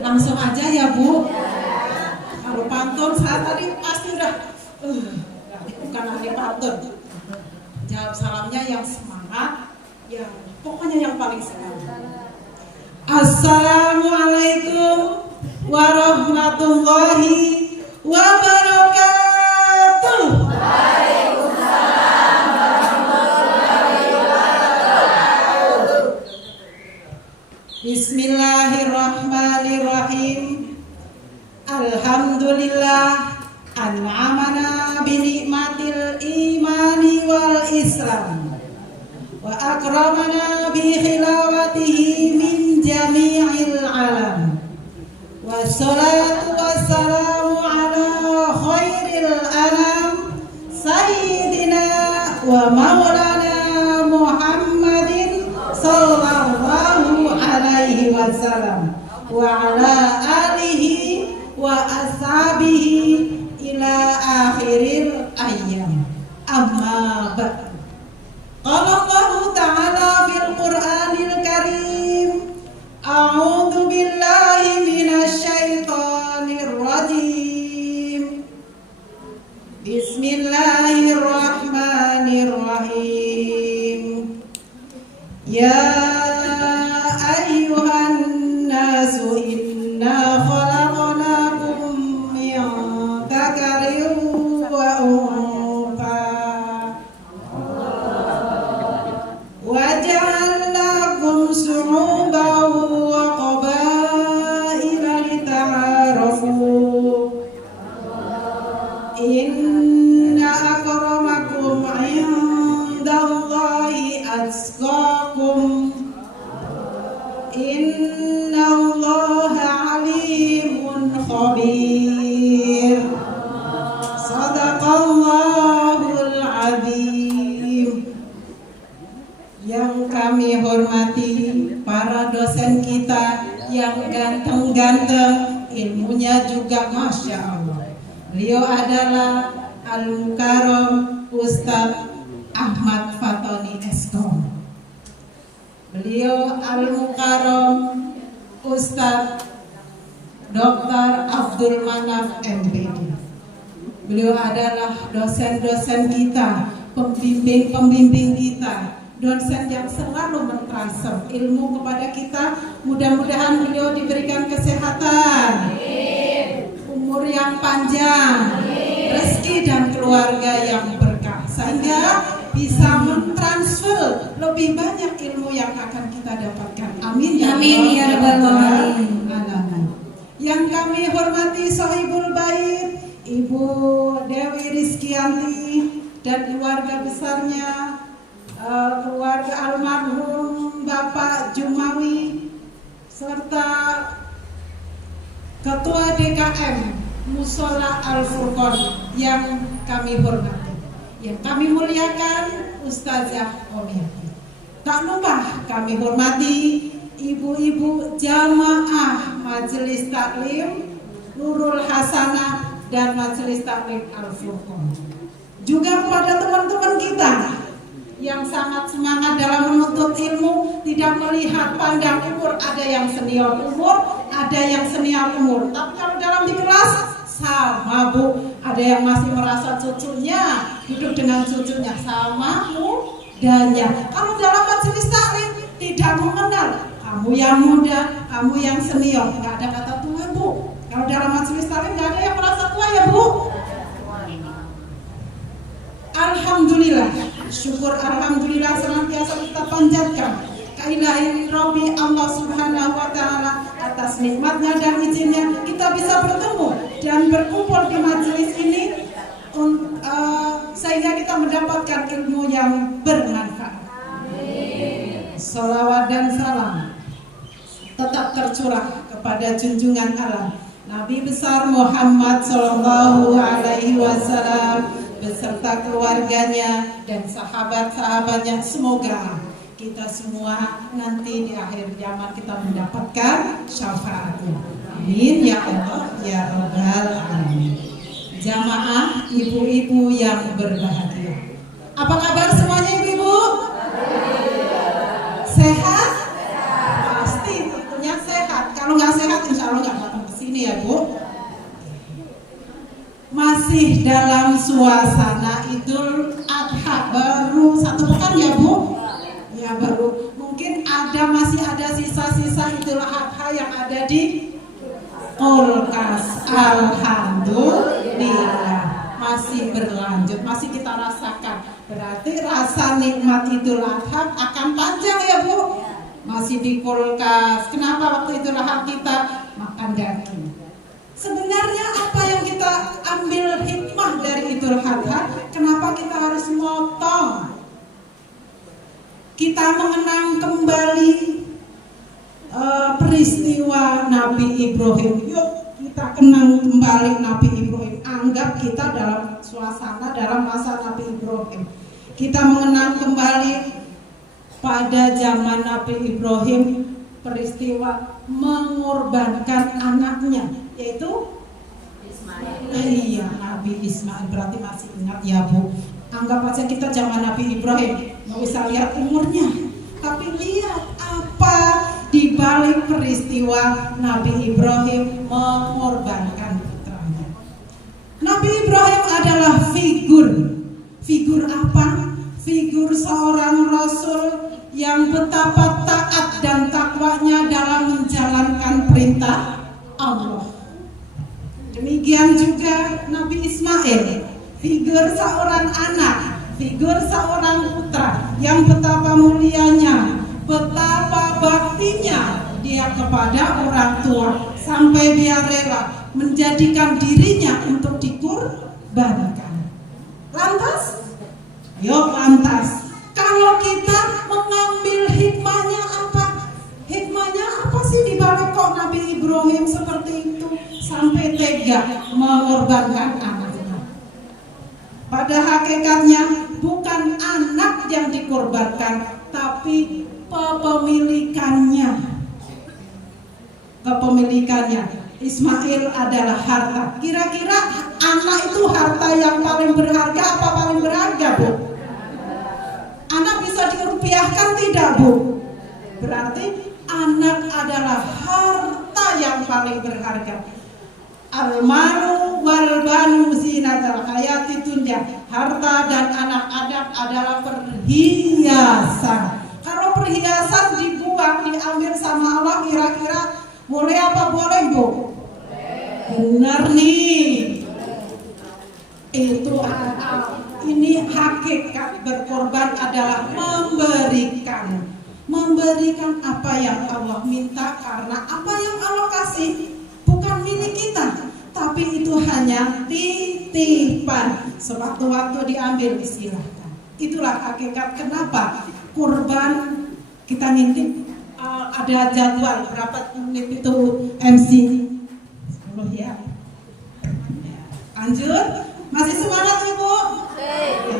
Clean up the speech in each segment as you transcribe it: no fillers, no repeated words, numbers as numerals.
Langsung aja ya Bu. Kalau pantun saat tadi pasti udah bukan ahli pantun. Jawab salamnya yang semangat, yang pokoknya yang paling semangat. Assalamualaikum warahmatullahi wabarakatuh. Waalaikumsalam warahmatullahi wabarakatuh. Bismillahirrahmanirrahim. Alhamdulillah an'amana binikmatil imani wal islam wa akramana bi khilawatihi min jami'il alam. Wassalatu wassalamu ala khairil anam sayyidina wa maulana Muhammadin sallallahu alaihi wasallam wa ala alihi wa ashabihi ila akhiril ayyam. Amma ba'du. Qala Allah ta'ala fil Qur'anil Karim, a'udzu billahi minasy syaithanir rajim. Bismillahirrahmanirrahim. Ya ayyuhan nasu inna khalaqnakum min dzakarin wa untha wa ja'alnakum syu'uban wa qabaila lita'arafu. Inna akramakum 'indallahi atqakum. Innallaha 'alimun khabir. Shadaqallahul 'azim. Yang kami hormati para dosen kita yang ganteng-ganteng, ilmunya juga Masya Allah. Beliau adalah Al-Mukarram Ustadz Ahmad Fatoni Eskom. Beliau Al-Mukarram Ustadz Dr. Abdul Manaf MPD. Beliau adalah dosen-dosen kita, pembimbing-pembimbing kita, dosen yang selalu mentransfer ilmu kepada kita. Mudah-mudahan beliau diberikan kesehatan, umur yang panjang, rezeki dan keluarga yang berkah, sehingga bisa mentransfer lebih banyak ilmu yang akan kita dapatkan. Amin ya rabbal alamin. Yang kami hormati Sohibul Bait, Ibu Dewi Rizkianti dan keluarga besarnya, keluarga almarhum Bapak Jumawi, serta Ketua DKM Musola Al-Furqon yang kami hormati, yang kami muliakan Ustazah Omiati. Tak lupa kami hormati ibu-ibu jamaah Majelis Taklim Nurul Hasanah dan Majelis Taklim Al-Furqon. Juga kepada teman-teman kita yang sangat semangat dalam menuntut ilmu, tidak melihat pandang umur, ada yang senior umur, ada yang senior umur. Tapi kalau dalam di kelas sama Bu, ada yang masih merasa cucunya duduk dengan cucunya, sama mudanya. Kalau dalam majelis taklim tidak mengenal kamu yang muda, kamu yang senior, nggak ada kata tua Bu. Kalau dalam majelis taklim nggak ada yang merasa tua ya Bu. Alhamdulillah, syukur alhamdulillah senantiasa kita panjatkan keilahian Rabbi Allah Subhanahu wa taala atas nikmatnya dan izinnya kita bisa bertemu dan berkumpul di majelis ini sehingga kita mendapatkan ilmu yang bermanfaat. Amin. Salawat dan salam tetap tercurah kepada junjungan alam Nabi besar Muhammad sallallahu alaihi wasallam beserta keluarganya dan sahabat-sahabatnya. Semoga kita semua nanti di akhir zaman kita mendapatkan syafaatnya. Amin ya Allah ya Rabbal alamin. Jamaah ibu-ibu yang berbahagia, apa kabar semuanya ibu-ibu? Sehat? Pasti tentunya sehat. Kalau nggak sehat insya Allah nggak datang ke sini ya Bu. Masih dalam suasana Idul Adha, baru 1 pekan ya Bu? Ya baru. Mungkin masih ada sisa-sisa Idul Adha yang ada di kulkas. Alhamdulillah masih berlanjut, masih kita rasakan. Berarti rasa nikmat Idul Adha akan panjang ya Bu? Masih di kulkas. Kenapa waktu Idul Adha kita makan daging? Sebenarnya apa yang kita ambil hikmah dari Idul Adha? Kenapa kita harus motong? Kita mengenang kembali peristiwa Nabi Ibrahim. Yuk kita kenang kembali Nabi Ibrahim. Anggap kita dalam suasana dalam masa Nabi Ibrahim. Kita mengenang kembali pada zaman Nabi Ibrahim, peristiwa mengorbankan anaknya, yaitu Ismail. Iya, Nabi Ismail. Berarti masih ingat ya Bu. Anggap aja kita zaman Nabi Ibrahim, nggak usah lihat umurnya, tapi lihat apa di balik peristiwa Nabi Ibrahim mengorbankan putranya. Nabi Ibrahim adalah figur apa? Figur seorang rasul yang betapa taat dan takwanya dalam menjalankan perintah Allah. Demikian juga Nabi Ismail, figur seorang anak, figur seorang putra yang betapa mulianya, betapa baktinya dia kepada orang tua, sampai dia rela menjadikan dirinya untuk dikurbankan. Lantas, kalau kita mengambil hikmahnya apa? Hikmahnya apa sih dibalik kok Nabi Ibrahim seperti itu sampai tega mengorbankan anaknya? Pada hakikatnya bukan anak yang dikorbankan, tapi kepemilikannya. Ismail adalah harta. Kira-kira anak itu harta yang paling berharga apa paling berharga Bu? Anak bisa dirupiahkan tidak Bu? Berarti anak adalah harta yang paling berharga. Al-malu wal banu zinatul hayati dunya. Harta dan anak-anak adalah perhiasan. Kalau perhiasan dibuang, diambil sama Allah, kira-kira boleh apa boleh Bu? Benar nih. Itu ini hakikat berkorban adalah memberikan apa yang Allah minta, karena apa yang Allah kasih bukan milik kita, tapi itu hanya titipan. Sewaktu-waktu diambil disilahkan. Itulah hakikat kenapa kurban kita ngintip. Ada jadwal berapa menit itu MC 10 ya. Lanjut. Masih semangat Ibu?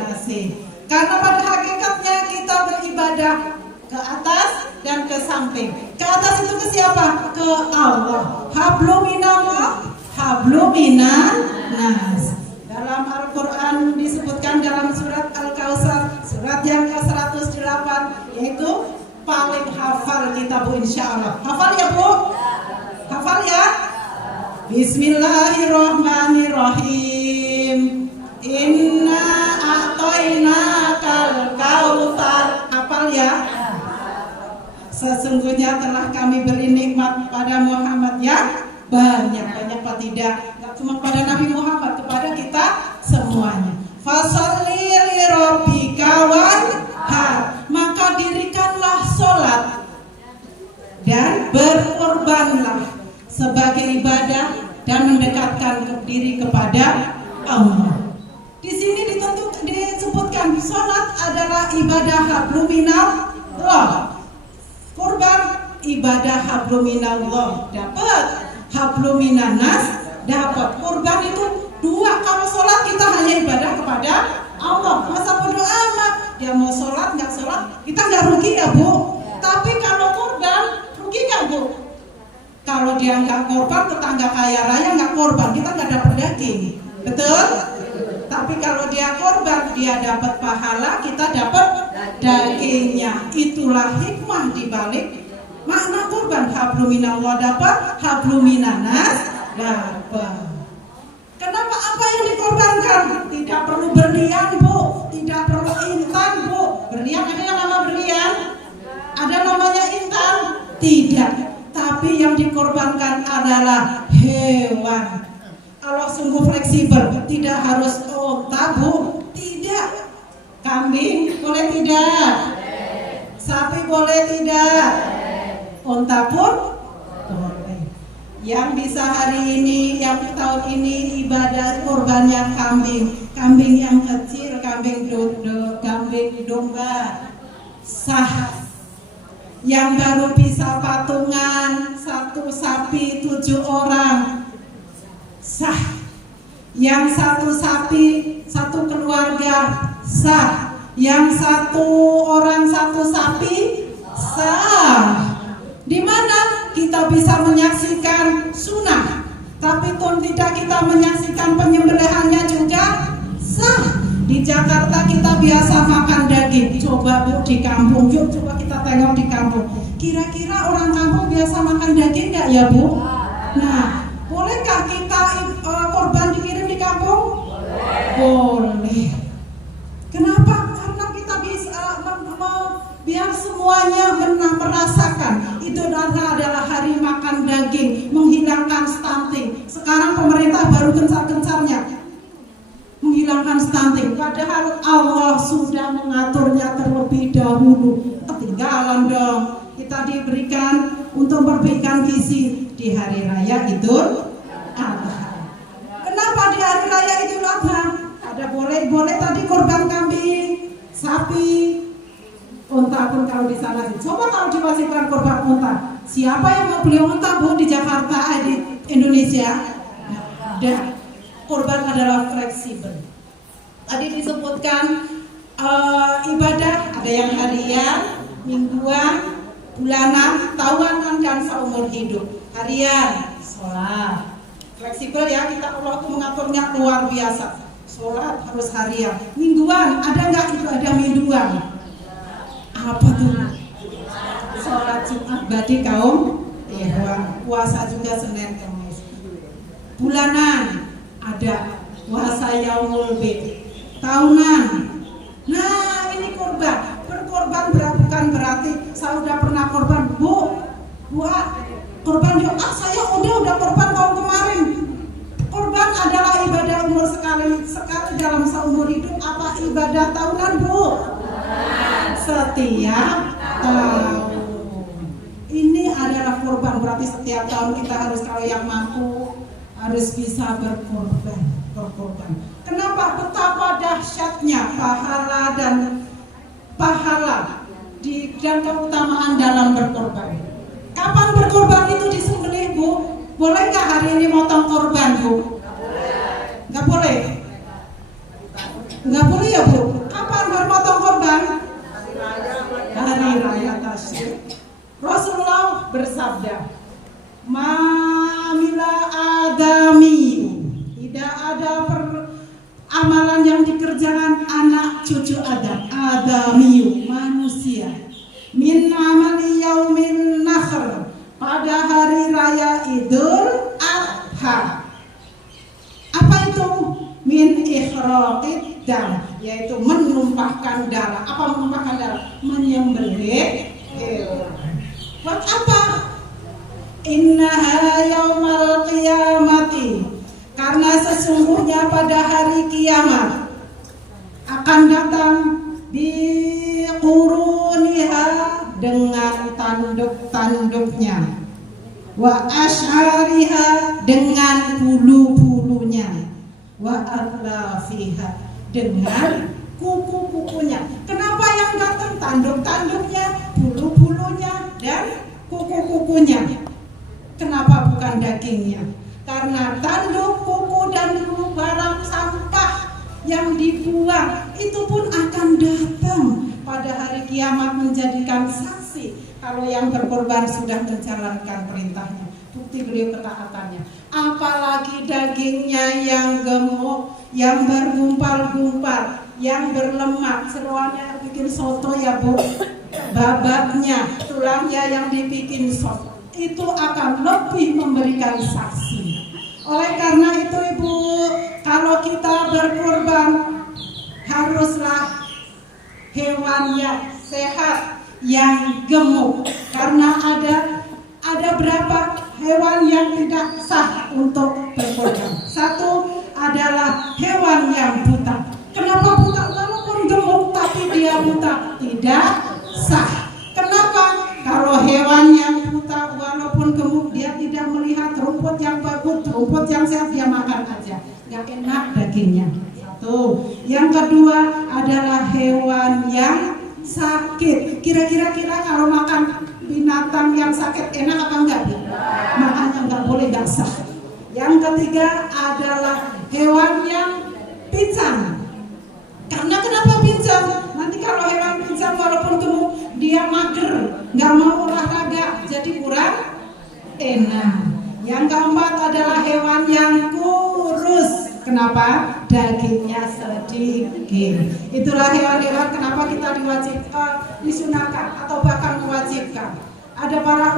Masih. Karena pada hakikatnya kita beribadah ke atas dan ke samping. Ke atas itu ke siapa? Ke Allah. Hablum minallah, hablum minan nas. Dalam Al-Quran disebutkan dalam surat Al-Kautsar, surat yang ke-108, yaitu paling hafal kita Bu insya Allah. Hafal ya Bu? Hafal ya? Bismillahirrahmanirrahim. Inna a'tainakal kautsar. Hafal ya? Sesungguhnya telah kami beri nikmat pada Muhammad ya. Banyak apa tidak? Gak cuma pada Nabi Muhammad, kepada kita semuanya. Fasholli li rabbika wanhar. Maka dirikanlah sholat dan berkorbanlah sebagai ibadah dan mendekatkan diri kepada Allah. Di sini disebutkan sholat adalah ibadah habluminallah, kurban ibadah habluminallah, dapat habluminanas, dapat kurban. Itu dua. Kalau sholat kita hanya ibadah kepada Allah, masa bodo amat dia mau sholat nggak sholat, kita nggak rugi ya Bu. Tapi kalau kurban rugi nggak Bu? Kalau dia nggak korban, tetangga kaya raya nggak korban, kita nggak dapat daging, betul? Tapi kalau dia korban, dia dapat pahala, kita dapat dagingnya. Itulah hikmah dibalik Makna kurban habluminallah dapat, habluminanas dapat. Kenapa apa yang dikorbankan? Tidak perlu berlian, Bu. Tidak perlu intan, Bu. Berlian ada yang nama berlian? Ada namanya intan? Tidak. Tapi yang dikorbankan adalah hewan. Allah sungguh fleksibel. Tidak harus unta, Bu. Tidak. Kambing boleh tidak? Sapi boleh tidak? Unta pun boleh. Yang bisa hari ini, yang tahun ini ibadah kurbannya kambing yang kecil, kambing domba sah. Yang baru bisa patungan 1 sapi 7 orang sah. Yang 1 sapi 1 keluarga sah. Yang 1 orang 1 sapi sah. Di mana kita bisa menyaksikan sunnah, tapi pun tidak kita menyaksikan penyembelihannya juga sah. Di Jakarta kita biasa makan daging. Coba Bu di kampung, yuk coba kita tengok di kampung. Kira-kira orang kampung biasa makan daging nggak ya Bu? Nah, bolehkah kita korban dikirim di kampung? Boleh. Kenapa? Karena kita bisa biar semuanya merasakan itu adalah hari makan daging, menghilangkan stunting. Sekarang pemerintah baru gencar-gencarnya menghilangkan stunting, padahal Allah sudah mengaturnya terlebih dahulu. Ketinggalan dong. Kita diberikan untuk perbaikan gizi di hari raya Idul Adha. Kenapa di hari raya Idul Adha? Ada boleh tadi korban kambing, sapi, unta pun kalau di sana sih. Coba kalau diwajibkan korban unta, siapa yang mau beli unta Bu di Jakarta, di Indonesia? Dan korban adalah fleksibel. Tadi disebutkan ibadah ada yang harian, mingguan, bulanan, tahunan dan seumur hidup. Harian, sholat. Fleksibel ya, kita Allah itu mengaturnya luar biasa. Sholat harus harian. Mingguan, ada nggak itu ada mingguan? Apa tuh? Sholat Jumat bagi kaum Ikhwan, puasa juga Senin Kamis. Bulanan ada puasa Yaumul Bid. Tahunan. Nah, ini korban. Berkorban bukan berarti saya udah pernah korban, Bu. Korban yuk. Saya udah korban tahun kemarin. Korban adalah ibadah umur sekali dalam seumur hidup. Apa ibadah tahunan, Bu? Setiap tahun. Ini adalah korban, berarti setiap tahun kita harus, kalau yang mampu harus bisa berkorban. Kenapa? Betapa dahsyatnya pahala dan keutamaan dalam berkorban. Kapan berkorban itu disembelih, Bu? Bolehkah hari ini motong korban, Bu? Nggak boleh. Nggak boleh ya, Bu? Kapan bermotong korban? Hari Raya Tasyrik. Rasulullah bersabda, "Mamila adami." Tidak ada amalan yang dikerjakan anak cucu Adam, adamiyu, manusia. Min amali yaumin nakhr, pada hari raya Idul Adha. Apa itu? Min ikhraqid dam, yaitu menumpahkan darah. Apa menumpahkan darah? Menyembelih hewan. Buat apa? Innaha yaumal qiyamati, karena sesungguhnya pada hari kiamat akan datang di quruniha, dengan tanduk-tanduknya, wa ash'ariha, dengan bulu-bulunya, wa atlafiha, dengan kuku-kukunya. Kenapa yang datang? Tanduk-tanduknya, bulu-bulunya, dan kuku-kukunya. Kenapa bukan dagingnya? Karena tanduk, kuku, dan bulu barang sampah yang dibuang itu pun akan datang pada hari kiamat menjadikan saksi kalau yang berkorban sudah menjalankan perintahnya, bukti beliau ketaatannya. Apalagi dagingnya yang gemuk, yang bergumpal-gumpal, yang berlemak. Seruannya bikin soto ya, Bu. babatnya, tulangnya yang dibikin sop, itu akan lebih memberikan saksi. Oleh karena itu Ibu, kalau kita berkurban haruslah hewan yang sehat, yang gemuk, karena ada berapa hewan yang tidak sah untuk berkorban. Satu adalah hewan yang buta. Kenapa buta? Walaupun gemuk tapi dia buta, tidak sah. Kenapa? Kalau hewan yang buta walaupun gemuk, dia tidak melihat rumput yang bagus, rumput yang sehat, dia makan aja, nggak enak dagingnya. Satu. Yang kedua adalah hewan yang sakit. Kira-kira kalau makan binatang yang sakit enak apa enggak? Makanya enggak boleh, enggak sah. Yang ketiga adalah hewan yang pincang. Karena kenapa pincang? Nanti kalau hewan pincang walaupun gemuk, dia mager, enggak mau olahraga, jadi kurang enak. Yang keempat adalah hewan yang kurus. Kenapa? Dagingnya sedikit. Itulah hewan-hewan kenapa kita diwajibkan, disunahkan atau bahkan mewajibkan. Ada para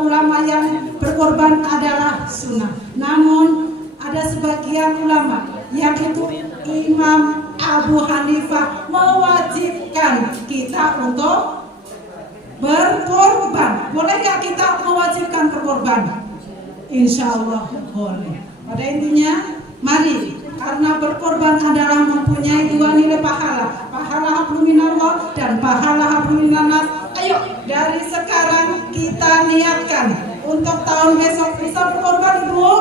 ulama yang berkorban adalah sunnah. Namun ada sebagian ulama, yaitu Imam Abu Hanifah, mewajibkan kita untuk berkorban. Boleh nggak kita mewajibkan berkorban? Insya Allah boleh. Pada intinya, mari, karena berkorban adalah mempunyai dua nilai pahala, pahala hablum minallah dan pahala hablum minannas. Ayo, dari sekarang kita niatkan untuk tahun besok bisa berkorban, Ibu.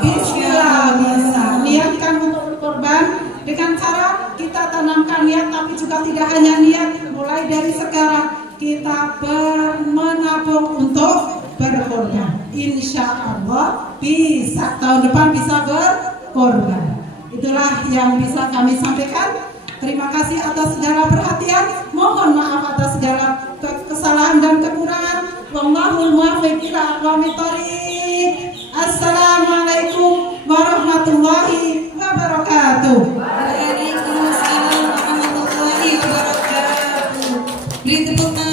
Bismillah, bisa. Niatkan untuk berkorban dengan cara kita tanamkan niat, tapi juga tidak hanya niat. Mulai dari sekarang kita menabung untuk berkorban. Insya Allah bisa, tahun depan bisa berkorban. Itulah yang bisa kami sampaikan. Terima kasih atas segala perhatian. Mohon maaf atas segala kesalahan dan kekurangan. Wallahul muwaffiq ila aqwamit thoriq. Assalamualaikum warahmatullahi wabarakatuh. Waalaikumsalam warahmatullahi wabarakatuh. Beri tepuk tangan.